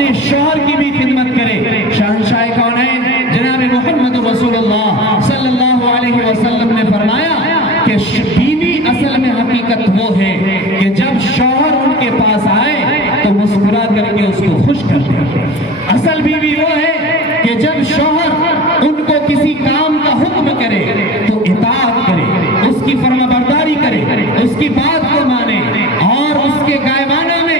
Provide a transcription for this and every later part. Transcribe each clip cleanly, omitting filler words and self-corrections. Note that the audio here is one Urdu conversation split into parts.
اپنے شوہر کی بھی خدمت کرے۔ شہنشاہ کونین جناب محمد رسول اللہ صلی اللہ علیہ وسلم نے فرمایا کہ بیوی اصل میں حقیقت وہ ہے کہ جب شوہر ان کے پاس آئے تو مسکرا کر کے اس کو خوش کر دے۔ اصل بیوی وہ ہے کہ جب شوہر ان کو کسی کام کا حکم کرے تو اطاعت کرے، اس کی فرما برداری کرے، اس کی بات کو مانے، اور اس کے غائبانہ میں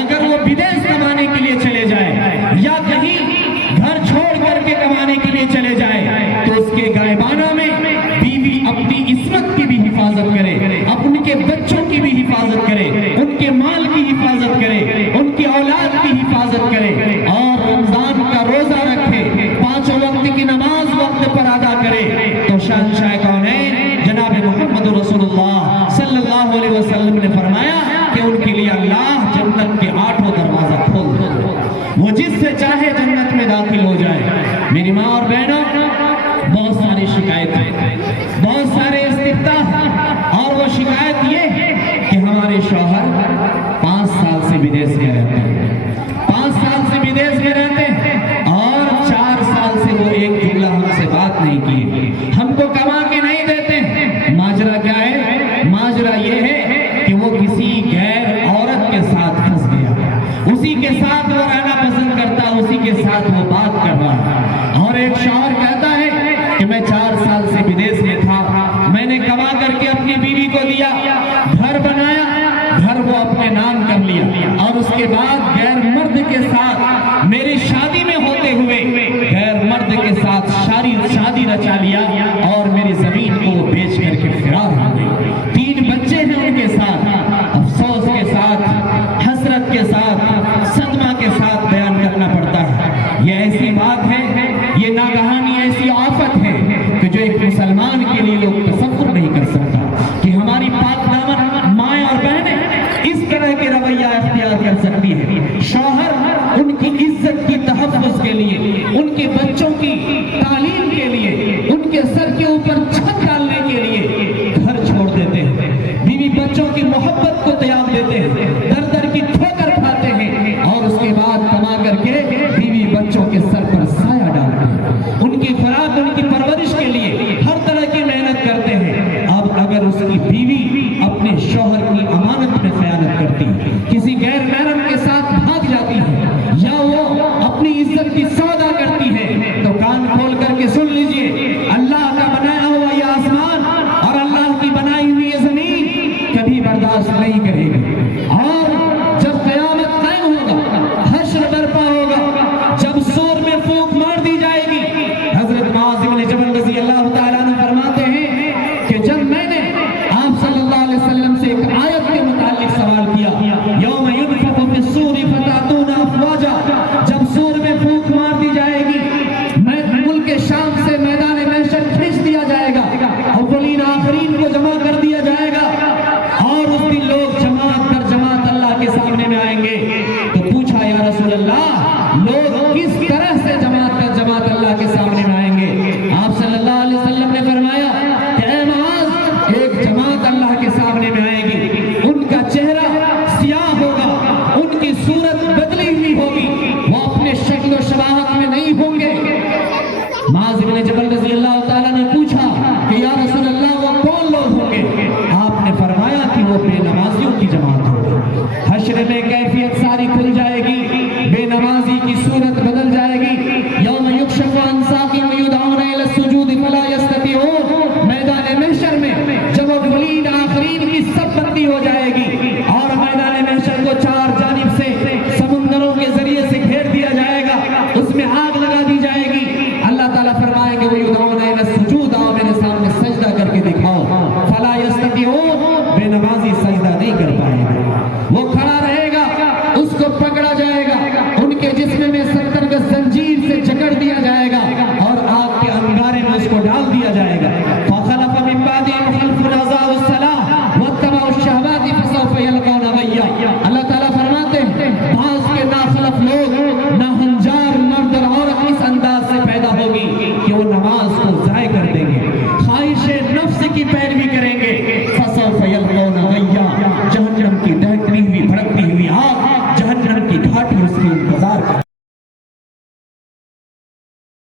اگر وہ بدیس کمانے کے لیے چلے جائے یا کہیں گھر چھوڑ کر کے کمانے کے لیے چلے جائے تو اس کے غائبانہ میں بیوی اپنی عصمت کی بھی حفاظت کرے، اپنے کے بچوں کی بھی حفاظت کرے، ان کے مال کی حفاظت کرے، ان کی اولاد کی حفاظت کرے، اور رمضان کا روزہ رکھے، 5 وقت کی نماز وقت پر ادا کرے۔ تو شہنشاہ کونین جناب محمد رسول اللہ صلی اللہ علیہ وسلم نے فرمایا کہ ان کے لیے اللہ جنت کے 8 دروازہ کھول دے، وہ جس سے چاہے جنت میں داخل ہو جائے۔ میری ماں اور بہنوں، بہت ساری شکایتیں، بہت سارے استفتاء، اور وہ شکایت یہ ہے کہ ہمارے شوہر 5 سال سے بدیس میں رہتے ہیں، 5 سال سے بدیس میں رہتے ہیں، اور 4 سال سے وہ ایک جملہ ہم سے بات نہیں کی، ہم کو کما کے نہیں دیتے۔ ماجرا کیا ہے؟ ماجرا یہ ہے کہ وہ کسی غیر عورت کے ساتھ پھنس گیا، اسی کے ساتھ وہ رہنا پسند کرتا، اسی کے ساتھ وہ بات کر رہا ہے۔ اور ایک شوہر کہتا ہے کہ میں 4 سال سے بدیس میں تھا، میں نے کما کر کے اپنی بیوی کو دیا، گھر بنایا، گھر وہ اپنے نام کر لیا، اور اس کے بعد غیر مرد کے ساتھ میری شادی میں ہوتے ہوئے غیر مرد کے ساتھ شادی رچا لیا، اور میری زمین کو وہ بیچ کر کے فرار ہو گئی۔ 3 بچے ہیں ان کے ساتھ۔ افسوس کے ساتھ، حسرت کے ساتھ، صدمہ کے ساتھ بیان کرنا پڑتا ہے، یہ ایسی بات ہے، یہ ناگہانی ایسی آفت ہے کہ جو ایک مسلمان کے لیے لوگ تصور نہیں کر سکتا کہ ہماری پاک دامن مائیں اور بہنیں اس طرح کے رویہ اختیار کر سکتی ہے۔ شوہر ان کی عزت کی تحفظ کے لیے، ان کے بچوں کی تعلیم کے لیے، ان کے سر کے اوپر چھت ڈالنے کے لیے گھر چھوڑ دیتے ہیں، بیوی بچوں کی محبت کو تیاگ دیتے ہیں، در در کی ٹھوکر کھاتے ہیں، اور اس کے بعد کما کر کے بیوی بچوں کے سر پر سایہ ڈالتے ہیں، ان کی خوراک، ان کی پرورش کے لیے ہر طرح کی محنت کرتے ہیں۔ اب اگر اس کی بیوی اپنے شوہر کی امانت میں خیانت کرتی، کسی غیر محرم کے ساتھ بھاگ جاتی ہے، یا وہ اپنی عزت کی سودا کرتی ہے، تو کان کھول کر کے سن لیجئے، اللہ کا بنایا ہوا یہ آسمان اور اللہ کی بنائی ہوئی یہ زمین کبھی برداشت نہیں کرے گی، اور جب قیامت قائم ہوگا، حشر برپا ہوگا، جب سور میں پھونک مار دی جائے گی، حضرت معاذ بن جبل رضی اللہ تعالیٰ عنہ فرماتے ہیں کہ جب میں نے آپ صلی اللہ علیہ وسلم سے ایک آیت کے متعلق سوال کیا، یوم ینفخ فی الصور فتأتون افواجا، جب سور میں پھونک مار دی جائے گی، ملک شام سے میدان محشر کھینچ دیا جائے گا، اولین آخرین کو جمع کر دیا جائے گا، اور اس دن لوگ جماعت در جماعت اللہ کے سامنے میں آئیں گے۔ تو پوچھا یا رسول اللہ، لوگ کس طرح سے جماعت در جماعت اللہ کے سامنے میں آئیں گے؟ آپ صلی اللہ علیہ وسلم نے فرمایا کہ اے معاذ، ایک جماعت اللہ کے سامنے میں آئے گی، ان کا چہرہ سیاہ ہوگا، ان کی صورت بدلی ہوئی ہوگی، وہ اپنے شکل و شباہت میں نہیں ہوں گے۔ معاذ بن جبل رضی اللہ تعالیٰ نے پوچھا کہ یا رسول اللہ وہ کون لوگ ہوں گے؟ آپ نے فرمایا کہ وہ بے نمازیوں کی جماعت ہوگی۔ حشر میں کیفیت ساری کھل جائے گی، بے نمازی کی صورت بدل جائے گی۔ یوم یکشف عن ساق ویدعون الی السجود فلا یستطیعون، میدان محشر میں جب اولین آخرین کی سب بندی ہو جائے گی، اور میدان محشر کو 4 جانب سے سمندروں کے ذریعے سے گھیر دیا جائے گا، اس میں آگ لگا دی جائے گی۔ اللہ تعالیٰ فرمائے کہ ویدعون الی السجود، آؤ میرے سامنے سجدہ کر کے دکھاؤ، فلا یستطیعون، بے نمازی سجدہ نہیں کر پائے گا، وہ کھڑا رہے گا، اس کو پکڑا جائے گا،